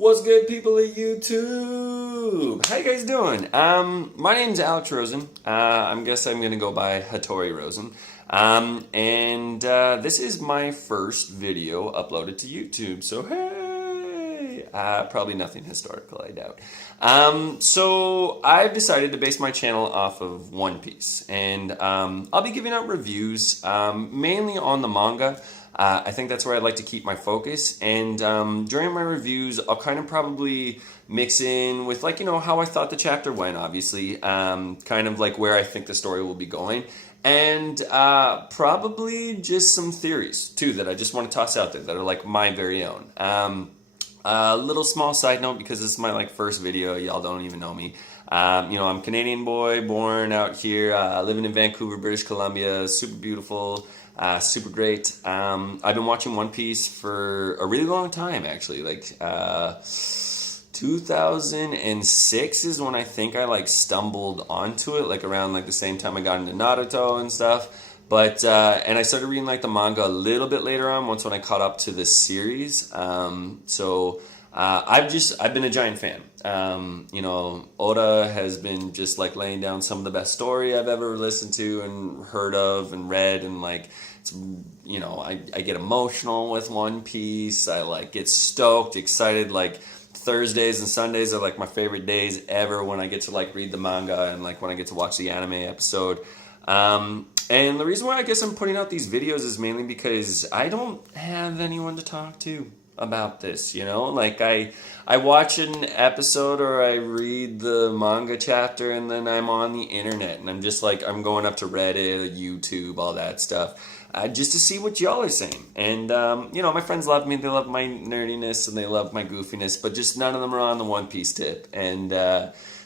What's good, people of YouTube? How you guys doing? My name's Alex Rosen. I guess I'm gonna go by Hattori Rosen. This is my first video uploaded to YouTube. So hey, probably nothing historical, I doubt. So I've decided to base my channel off of One Piece, and I'll be giving out reviews mainly on the manga. I think that's where I like to keep my focus, and during my reviews, I'll kind of probably mix in with, like, how I thought the chapter went, obviously, kind of like where I think the story will be going, and probably just some theories, too, that I just want to toss out there that are, like, my very own. A little small side note, because this is my, first video, y'all don't even know me. I'm a Canadian boy, born out here, living in Vancouver, British Columbia, super beautiful. Super great. I've been watching One Piece for a really long time, actually. 2006 is when I think I stumbled onto it, around the same time I got into Naruto and stuff. But and I started reading the manga a little bit later on, once when I caught up to the series. I've been a giant fan. Oda has been just laying down some of the best story I've ever listened to and heard of and read, and it's, I get emotional with One Piece. I get stoked, excited. Thursdays and Sundays are my favorite days ever when I get to read the manga and when I get to watch the anime episode. And the reason why I guess I'm putting out these videos is mainly because I don't have anyone to talk to about this, I watch an episode or I read the manga chapter and then I'm on the internet and I'm just I'm going up to Reddit, YouTube, all that stuff, just to see what y'all are saying. And, my friends love me, they love my nerdiness and they love my goofiness, but just none of them are on the One Piece tip. And,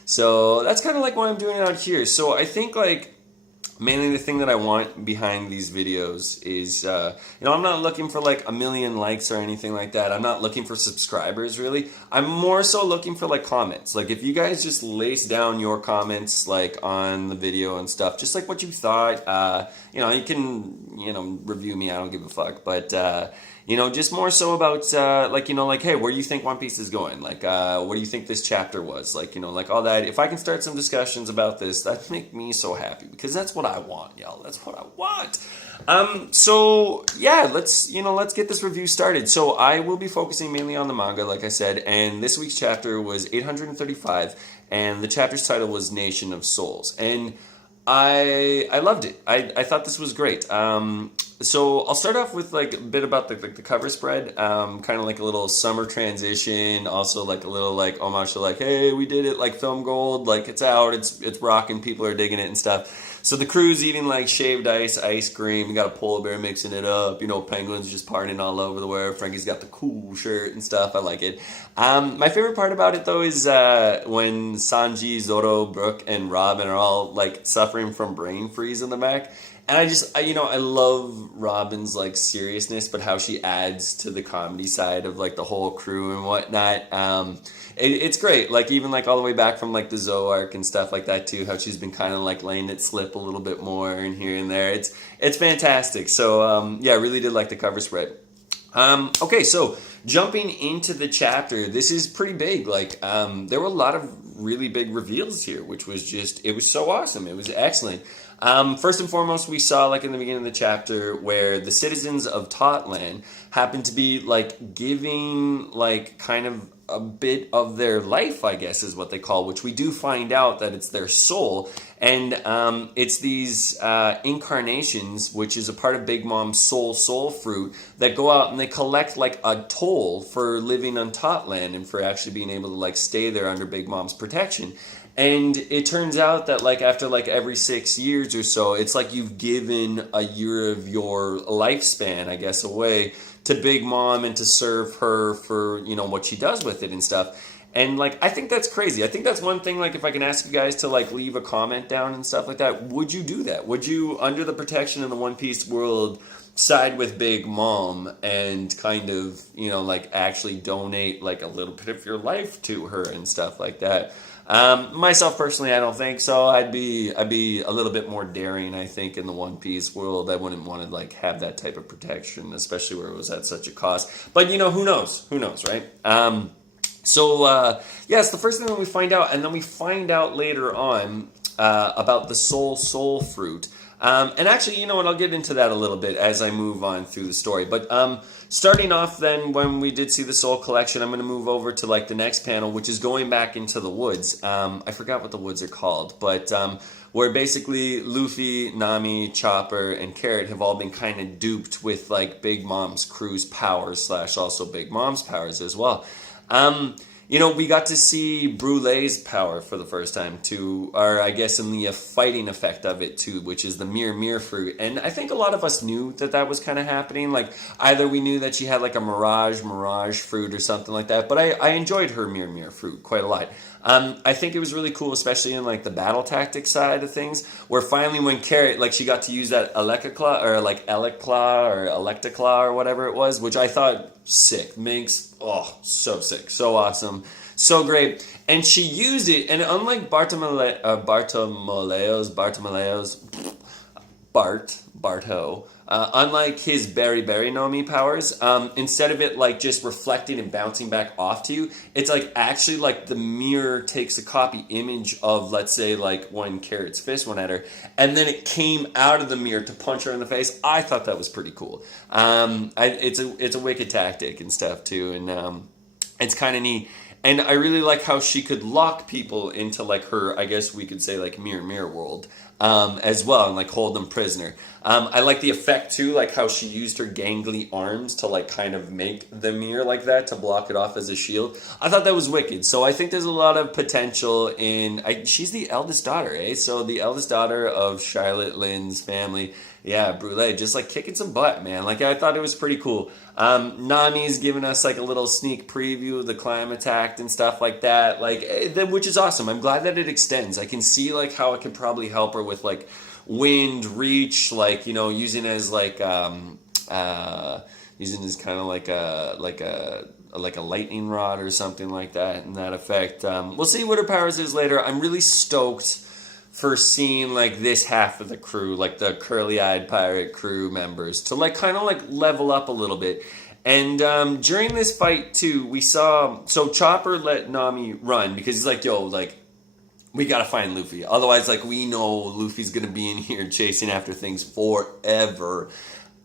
so that's kind of why I'm doing it out here. So I think mainly the thing that I want behind these videos is, I'm not looking for a million likes or anything like that. I'm not looking for subscribers, really. I'm more so looking for comments. If you guys just lace down your comments on the video and stuff, just what you thought, you can, review me, I don't give a fuck, but, just more so about, hey, where do you think One Piece is going? What do you think this chapter was? All that. If I can start some discussions about this, that'd make me so happy, because that's what I want, y'all. That's what I want. So, yeah, let's get this review started. So, I will be focusing mainly on the manga, like I said, and this week's chapter was 835, and the chapter's title was Nation of Souls. And I loved it. I thought this was great. So I'll start off with a bit about the cover spread, kind of a little summer transition, also a little homage to hey, we did it, Film Gold, it's out, it's rocking, people are digging it and stuff. So the crew's eating shaved ice cream, we got a polar bear mixing it up, penguins just partying all over the world, Frankie's got the cool shirt and stuff, I like it. My favorite part about it though is when Sanji, Zoro, Brook, and Robin are all suffering from brain freeze in the back. And I love Robin's seriousness, but how she adds to the comedy side of the whole crew and whatnot. It's great. Even all the way back from the Zoe arc and stuff like that too. How she's been kind of letting it slip a little bit more and here and there. It's fantastic. So yeah, I really did like the cover spread. Okay, so jumping into the chapter, this is pretty big. There were a lot of really big reveals here, which was it was so awesome. It was excellent. First and foremost, we saw in the beginning of the chapter where the citizens of Totland happen to be giving kind of a bit of their life, I guess is what they call, which we do find out that it's their soul. And it's these incarnations, which is a part of Big Mom's soul fruit, that go out and they collect a toll for living on Totland and for actually being able to stay there under Big Mom's protection. And it turns out that after every 6 years or so, it's you've given a year of your lifespan, I guess, away to Big Mom and to serve her for, what she does with it and stuff. And I think that's crazy. I think that's one thing, if I can ask you guys to leave a comment down and stuff like that, would you do that? Would you, under the protection of the One Piece world, side with Big Mom and kind of, actually donate a little bit of your life to her and stuff like that? Myself personally, I don't think so. I'd be a little bit more daring, I think, in the One Piece world. I wouldn't want to have that type of protection, especially where it was at such a cost. But who knows? Who knows, right? So, yeah, it's the first thing that we find out, and then we find out later on about the soul fruit. And actually, you know what, I'll get into that a little bit as I move on through the story. But starting off then, when we did see the soul collection, I'm going to move over to like the next panel, which is going back into the woods. I forgot what the woods are called, but where basically Luffy, Nami, Chopper, and Carrot have all been kind of duped with like Big Mom's crew's powers slash also Big Mom's powers as well. You know, we got to see Brulee's power for the first time too, or I guess in the fighting effect of it too, which is the Mir fruit. And I think a lot of us knew that that was kind of happening. Like, either we knew that she had like a Mirage fruit or something like that, but I enjoyed her Mir fruit quite a lot. I think it was really cool, especially in like the battle tactics side of things, where finally when Carrot, like, she got to use that Electaclaw or like Electclaw or Electaclaw or whatever it was, which I thought sick. Makes, oh, so sick, so awesome, so great. And she used it, and unlike Barto, unlike his Berry no Mi powers, instead of it like just reflecting and bouncing back off to you, it's like actually like the mirror takes a copy image of, let's say, like when Carrot's fist went at her, and then it came out of the mirror to punch her in the face. I thought that was pretty cool. It's a wicked tactic and stuff too, and it's kind of neat. And I really like how she could lock people into like her, I guess we could say, like mirror world as well, and like hold them prisoner. I like the effect too, like how she used her gangly arms to like kind of make the mirror like that to block it off as a shield. I thought that was wicked. So I think there's a lot of potential in. She's the eldest daughter, eh? So the eldest daughter of Charlotte Lynn's family. Yeah, Brulee, just like kicking some butt, man. Like, I thought it was pretty cool. Nami's giving us like a little sneak preview of the climb attack and stuff like that, like, which is awesome. I'm glad that it extends. I can see like how it could probably help her with like wind, reach, like, you know, using as like using as kind of like a lightning rod or something like that in that effect. We'll see what her powers is later. I'm really stoked for seeing like this half of the crew, like the curly-eyed pirate crew members, to like kind of like level up a little bit. And during this fight too, we saw, so Chopper let Nami run because he's like, yo, like, we gotta find Luffy. Otherwise, like, we know Luffy's gonna be in here chasing after things forever.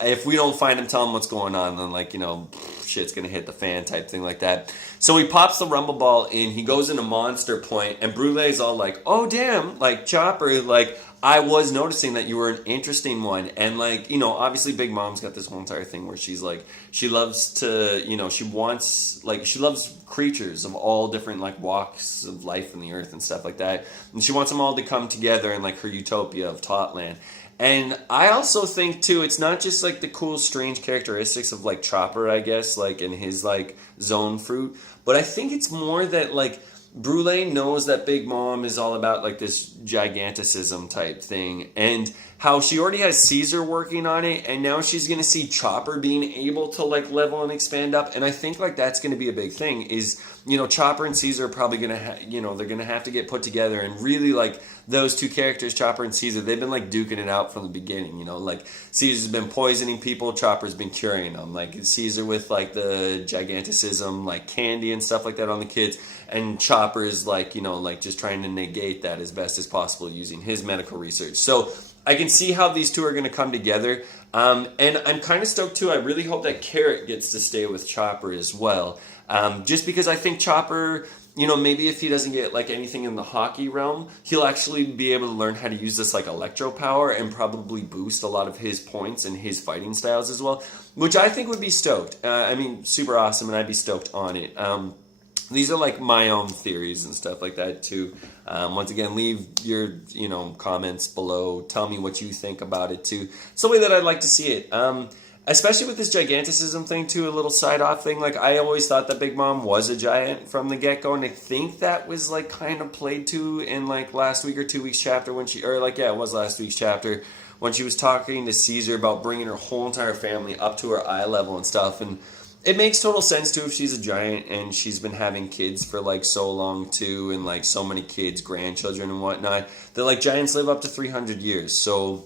If we don't find him, tell him what's going on, then, like, you know, shit's gonna hit the fan type thing like that. So he pops the Rumble Ball in, he goes into Monster Point, and Brulee's all like, oh, damn, like, Chopper, like, I was noticing that you were an interesting one. And, like, you know, obviously Big Mom's got this whole entire thing where she's like, she loves to, you know, she wants, like, she loves creatures of all different, like, walks of life in the earth and stuff like that. And she wants them all to come together in, like, her utopia of Totland. And I also think, too, it's not just, like, the cool, strange characteristics of, like, Chopper, I guess, like, in his, like, zone fruit. But I think it's more that, like, Brulee knows that Big Mom is all about, like, this giganticism type thing. And how she already has Caesar working on it, and now she's going to see Chopper being able to, like, level and expand up. And I think, like, that's going to be a big thing is, you know, Chopper and Caesar are probably going to, you know, they're going to have to get put together. And really, like, those two characters, Chopper and Caesar, they've been, like, duking it out from the beginning, you know. Like, Caesar's been poisoning people, Chopper's been curing them. Like, Caesar with, like, the giganticism, like, candy and stuff like that on the kids. And Chopper is, like, you know, like, just trying to negate that as best as possible using his medical research. So I can see how these two are going to come together. And I'm kind of stoked, too. I really hope that Carrot gets to stay with Chopper as well. Just because I think Chopper, you know, maybe if he doesn't get, like, anything in the hockey realm, he'll actually be able to learn how to use this, like, electro power and probably boost a lot of his points and his fighting styles as well, which I think would be stoked. I mean, super awesome, and I'd be stoked on it. These are, like, my own theories and stuff like that, too. Once again, leave your, you know, comments below. Tell me what you think about it, too. It's the way that I'd like to see it. Especially with this giganticism thing, too, a little side-off thing. Like, I always thought that Big Mom was a giant from the get-go, and I think that was, like, kind of played to in, like, last week or 2 weeks chapter when she, or, like, yeah, it was last week's chapter, when she was talking to Caesar about bringing her whole entire family up to her eye level and stuff, and it makes total sense, too, if she's a giant and she's been having kids for, like, so long, too, and, like, so many kids, grandchildren and whatnot, that, like, giants live up to 300 years, so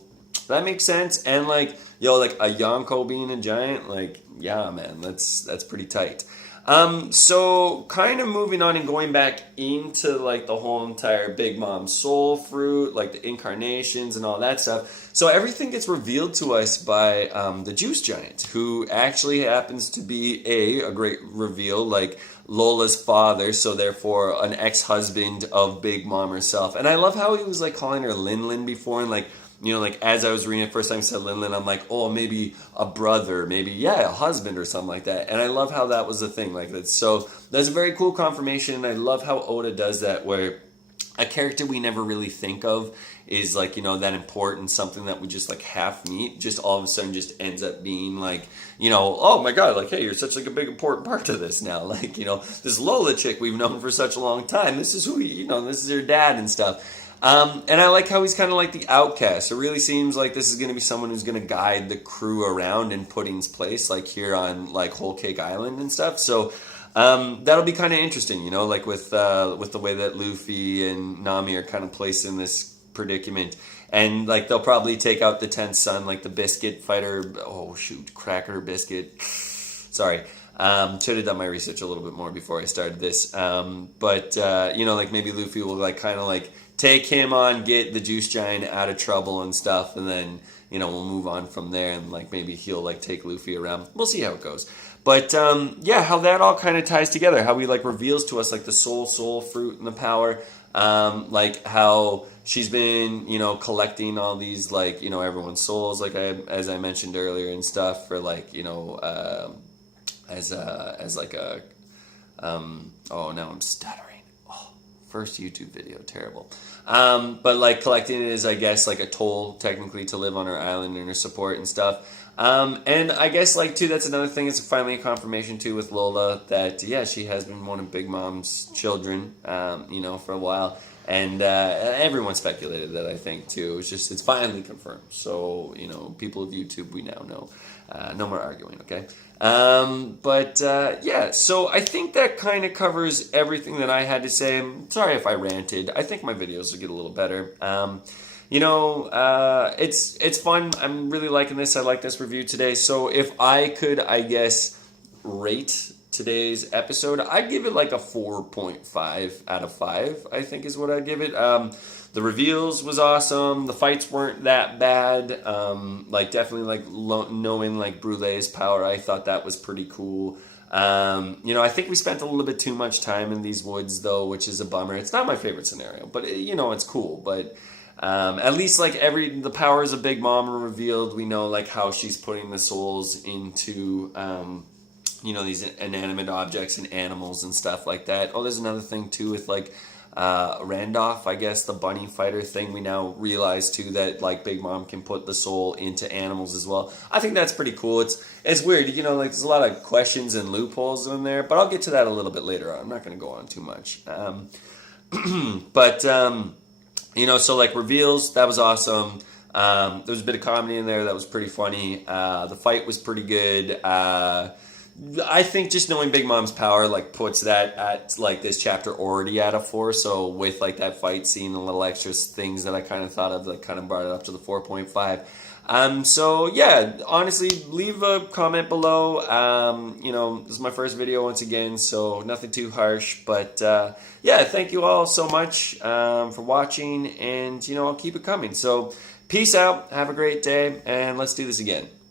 that makes sense. And, like, yo, like, a Yonko being a giant, like, yeah, man, that's pretty tight. So kind of moving on and going back into like the whole entire Big Mom soul fruit, like the incarnations and all that stuff. So everything gets revealed to us by the Juice Giant, who actually happens to be a great reveal, like Lola's father, so therefore an ex-husband of Big Mom herself. And I love how he was like calling her Lin Lin before, and like, you know, like as I was reading it first time, he said Lin Lin, I'm like, oh, maybe a brother, maybe, yeah, a husband or something like that. And I love how that was the thing. Like that. So that's a very cool confirmation. And I love how Oda does that, where a character we never really think of is like, you know, that important, something that we just like half meet, just all of a sudden just ends up being like, you know, oh my god, like, hey, you're such like a big important part to this now. Like, you know, this Lola chick we've known for such a long time, this is who, you know, this is her dad and stuff. And I like how he's kind of like the outcast. It really seems like this is going to be someone who's going to guide the crew around in Pudding's place, like here on like Whole Cake Island and stuff. So that'll be kind of interesting, you know, like with the way that Luffy and Nami are kind of placed in this predicament. And like they'll probably take out the 10th son, like the Biscuit fighter. Oh shoot, Cracker Biscuit. Sorry. Should have done my research a little bit more before I started this. But you know, like maybe Luffy will like kind of like take him on, get the Juice Giant out of trouble and stuff, and then, you know, we'll move on from there, and like maybe he'll like take Luffy around. We'll see how it goes. But yeah, how that all kind of ties together, how he like reveals to us like the soul fruit and the power, like how she's been, you know, collecting all these like, you know, everyone's souls, like as I mentioned earlier and stuff, for like, you know, as like a oh, now I'm stuttering. First YouTube video, terrible. But like collecting it is, I guess, like a toll technically to live on her island and her support and stuff. And I guess like too, that's another thing. It's finally a confirmation too with Lola that yeah, she has been one of Big Mom's children, you know, for a while. And everyone speculated that, I think, too. It's finally confirmed. So, you know, people of YouTube, we now know. No more arguing, okay? Yeah, so I think that kind of covers everything that I had to say. I'm sorry if I ranted. I think my videos will get a little better. You know, it's fun. I'm really liking this. I like this review today. So if I could, I guess, rate today's episode, I'd give it like a 4.5 out of 5, I think is what I'd give it. The reveals was awesome. The fights weren't that bad. Like definitely like knowing like Brulee's power, I thought that was pretty cool. You know, I think we spent a little bit too much time in these woods though, which is a bummer. It's not my favorite scenario, but you know, it's cool. But at least like the powers of Big Mom are revealed. We know like how she's putting the souls into you know, these inanimate objects and animals and stuff like that. Oh, there's another thing too with like Randolph, I guess, the bunny fighter thing. We now realize too that like Big Mom can put the soul into animals as well. I think that's pretty cool. It's weird, you know, like there's a lot of questions and loopholes in there, but I'll get to that a little bit later on. I'm not going to go on too much. You know, so like reveals, that was awesome. There was a bit of comedy in there that was pretty funny. The fight was pretty good. I think just knowing Big Mom's power like puts that at like this chapter already at a 4. So with like that fight scene and little extra things that I kind of thought of that kind of brought it up to the 4.5. So yeah, honestly, leave a comment below. You know, this is my first video once again, so nothing too harsh. But yeah, thank you all so much for watching, and you know, I'll keep it coming. So peace out, have a great day, and let's do this again.